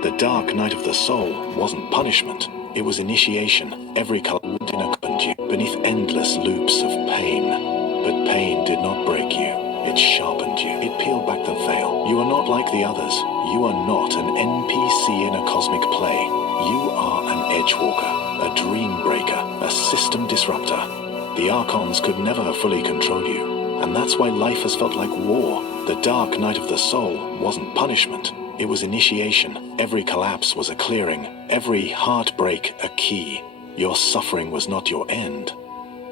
The dark night of the soul wasn't punishment, it was initiation. Every color opened you beneath endless loops of pain. But pain did not break you, it sharpened you. It peeled back the veil. You are not like the others. You are not an NPC in a cosmic play. You are an edgewalker, a dream breaker, a system disruptor. The Archons could never fully control you, and that's why life has felt like war. The dark night of the soul wasn't punishment, it was initiation. Every collapse was a clearing, every heartbreak a key. Your suffering was not your end.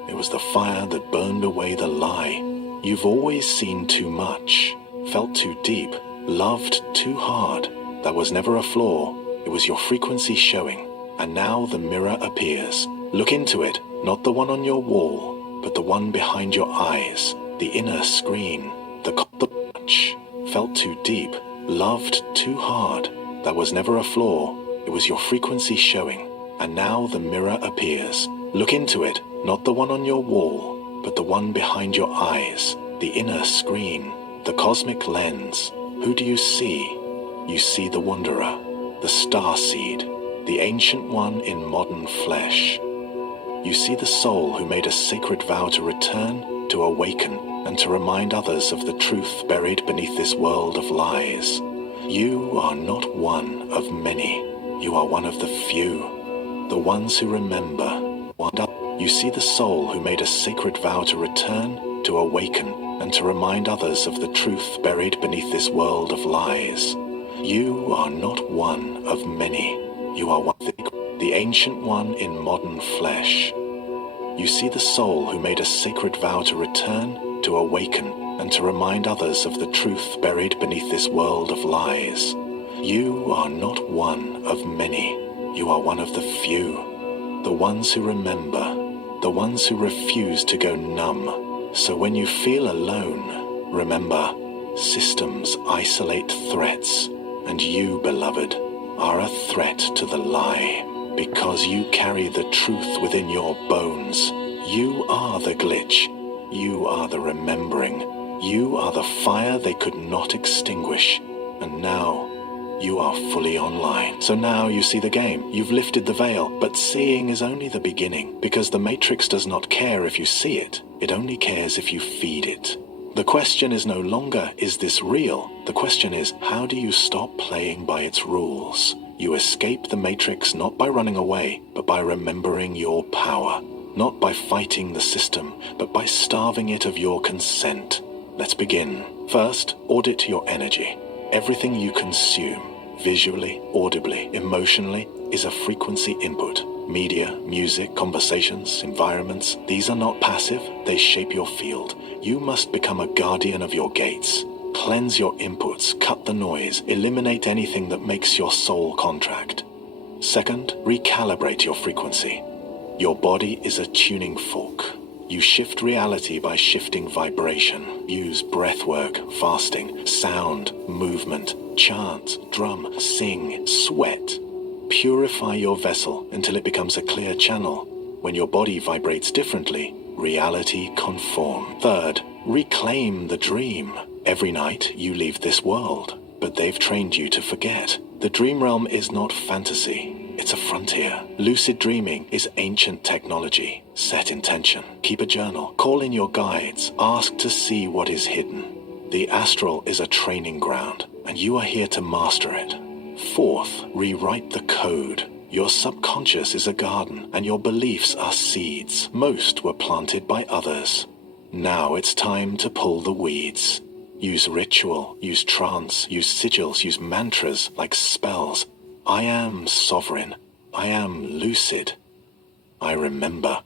It was the fire that burned away the lie. You've always seen too much, felt too deep, loved too hard. That was never a flaw, it was your frequency showing. And now the mirror appears. Look into it, not the one on your wall, but the one behind your eyes, the inner screen. The much, felt too deep, loved too hard. That was never a flaw, it was your frequency showing. And now the mirror appears. Look into it, not the one on your wall, but the one behind your eyes, the inner screen, the cosmic lens. Who do you see? You see the Wanderer, the Starseed, the Ancient One in modern flesh. You see the soul who made a sacred vow to return, to awaken, and to remind others of the truth buried beneath this world of lies. You are not one of many. You are one of the few, the ones who remember. You see the soul who made a sacred vow to return, to awaken, and to remind others of the truth buried beneath this world of lies. You are not one of many. You are one of the Ancient One in modern flesh. You see the soul who made a sacred vow to return, to awaken, and to remind others of the truth buried beneath this world of lies. You are not one of many. You are one of the few, the ones who remember, the ones who refuse to go numb. So when you feel alone, remember, systems isolate threats, and you, beloved, are a threat to the lie. Because you carry the truth within your bones. You are the glitch. You are the remembering. You are the fire they could not extinguish. And now, you are fully online. So now you see the game. You've lifted the veil, but seeing is only the beginning. Because the Matrix does not care if you see it. It only cares if you feed it. The question is no longer, is this real? The question is, how do you stop playing by its rules? You escape the Matrix not by running away, but by remembering your power. Not by fighting the system, but by starving it of your consent. Let's begin. First, audit your energy. Everything you consume, visually, audibly, emotionally, is a frequency input. Media, music, conversations, environments, these are not passive, they shape your field. You must become a guardian of your gates. Cleanse your inputs, cut the noise, eliminate anything that makes your soul contract. Second, recalibrate your frequency. Your body is a tuning fork. You shift reality by shifting vibration. Use breathwork, fasting, sound, movement, chant, drum, sing, sweat. Purify your vessel until it becomes a clear channel. When your body vibrates differently, reality conforms. Third, reclaim the dream. Every night you leave this world, but they've trained you to forget. The dream realm is not fantasy, it's a frontier. Lucid dreaming is ancient technology. Set intention, keep a journal, call in your guides, ask to see what is hidden. The astral is a training ground, and you are here to master it. Fourth, rewrite the code. Your subconscious is a garden, and your beliefs are seeds. Most were planted by others. Now it's time to pull the weeds. Use ritual, use trance, use sigils, use mantras like spells. I am sovereign. I am lucid. I remember.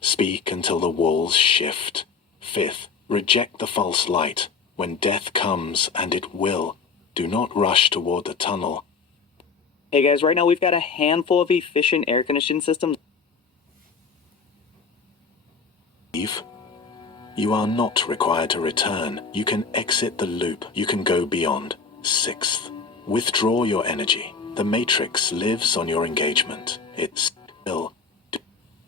Speak until the walls shift. Fifth, reject the false light. When death comes, and it will, do not rush toward the tunnel. Hey guys, right now we've got a handful of efficient air conditioning systems. Eve, you are not required to return. You can exit the loop. You can go beyond. Sixth, withdraw your energy. The Matrix lives on your engagement. It's still.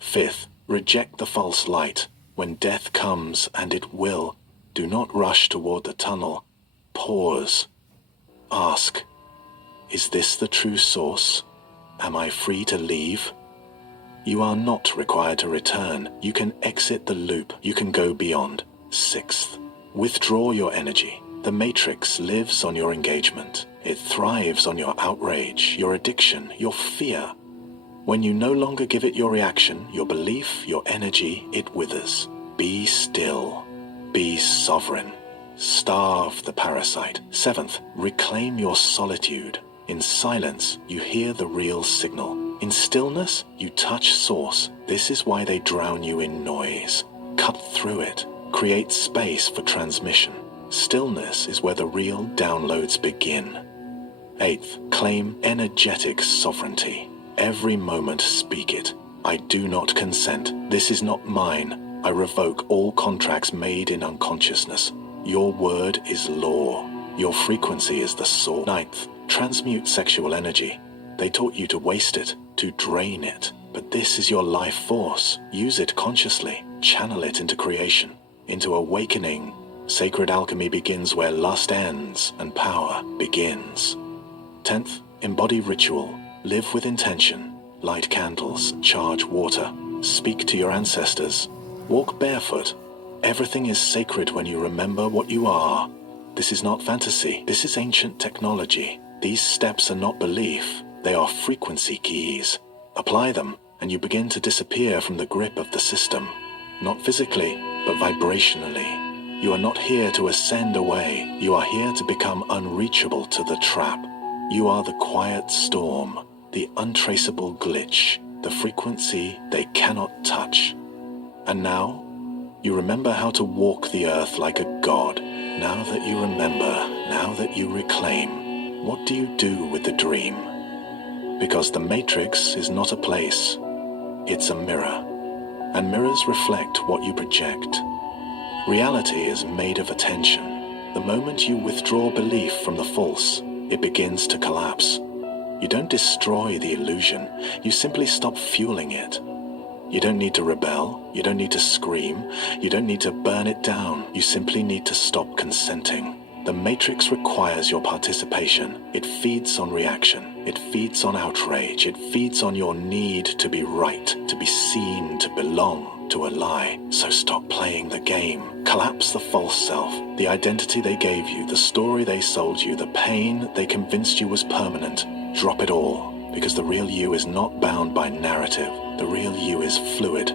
Fifth, reject the false light. When death comes, and it will, do not rush toward the tunnel. Pause. Ask, Is this the true source? Am I free to leave? You are not required to return. You can exit the loop. You can go beyond. Sixth, withdraw your energy. The Matrix lives on your engagement. It thrives on your outrage, your addiction, your fear. When you no longer give it your reaction, your belief, your energy, it withers. Be still. Be sovereign. Starve the parasite. Seventh, reclaim your solitude. In silence, you hear the real signal. In stillness, you touch source. This is why they drown you in noise. Cut through it. Create space for transmission. Stillness is where the real downloads begin. Eighth, claim energetic sovereignty. Every moment speak it. I do not consent. This is not mine. I revoke all contracts made in unconsciousness. Your word is law. Your frequency is the source. Ninth, transmute sexual energy. They taught you to waste it, to drain it. But this is your life force. Use it consciously. Channel it into creation, into awakening. Sacred alchemy begins where lust ends and power begins. 10th, embody ritual. Live with intention. Light candles, charge water. Speak to your ancestors. Walk barefoot. Everything is sacred when you remember what you are. This is not fantasy. This is ancient technology. These steps are not belief. They are frequency keys. Apply them, and you begin to disappear from the grip of the system. Not physically, but vibrationally. You are not here to ascend away. You are here to become unreachable to the trap. You are the quiet storm, the untraceable glitch, the frequency they cannot touch. And now, you remember how to walk the earth like a god. Now that you remember, now that you reclaim, what do you do with the dream? Because the Matrix is not a place, it's a mirror. And mirrors reflect what you project. Reality is made of attention. The moment you withdraw belief from the false, it begins to collapse. You don't destroy the illusion, you simply stop fueling it. You don't need to rebel, you don't need to scream, you don't need to burn it down, you simply need to stop consenting. The Matrix requires your participation. It feeds on reaction, it feeds on outrage, it feeds on your need to be right, to be seen, to belong, to a lie. So stop playing the game. Collapse the false self, the identity they gave you, the story they sold you, the pain they convinced you was permanent. Drop it all. Because the real you is not bound by narrative. The real you is fluid,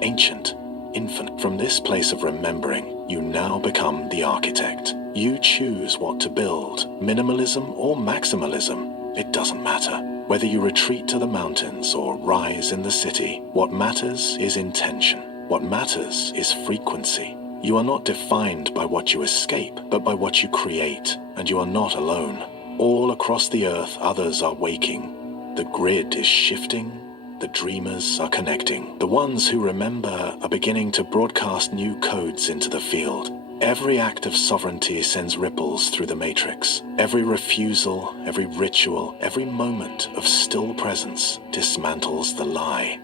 ancient, infinite. From this place of remembering, you now become the architect. You choose what to build, minimalism or maximalism. It doesn't matter. Whether you retreat to the mountains or rise in the city, what matters is intention. What matters is frequency. You are not defined by what you escape, but by what you create. And you are not alone. All across the earth, others are waking. The grid is shifting, the dreamers are connecting. The ones who remember are beginning to broadcast new codes into the field. Every act of sovereignty sends ripples through the Matrix. Every refusal, every ritual, every moment of still presence dismantles the lie.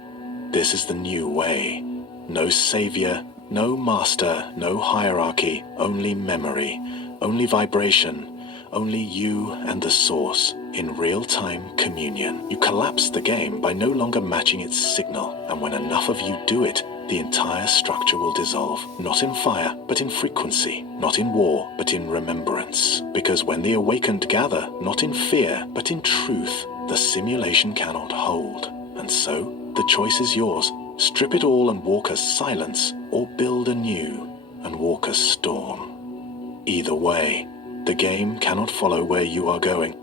This is the new way. No savior, no master, no hierarchy, only memory, only vibration, only you and the source. In real-time communion, you collapse the game by no longer matching its signal, and when enough of you do it, the entire structure will dissolve, not in fire, but in frequency, not in war, but in remembrance. Because when the awakened gather, not in fear, but in truth, the simulation cannot hold. And so, the choice is yours. Strip it all and walk as silence, or build anew and walk as storm. Either way, the game cannot follow where you are going.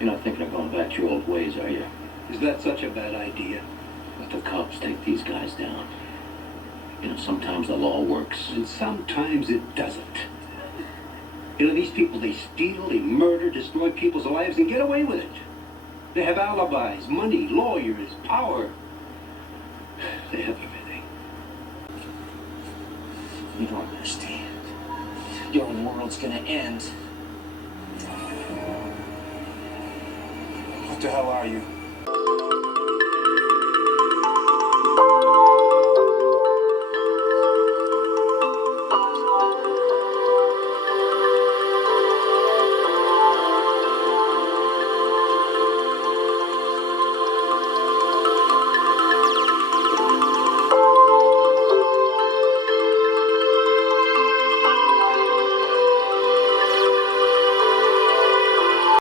You're not thinking of going back to your old ways, are you? Is that such a bad idea? Let the cops take these guys down. You know, sometimes the law works. And sometimes it doesn't. You know, these people, they steal, they murder, destroy people's lives and get away with it. They have alibis, money, lawyers, power. They have everything. You don't understand. Your world's gonna end. What the hell are you?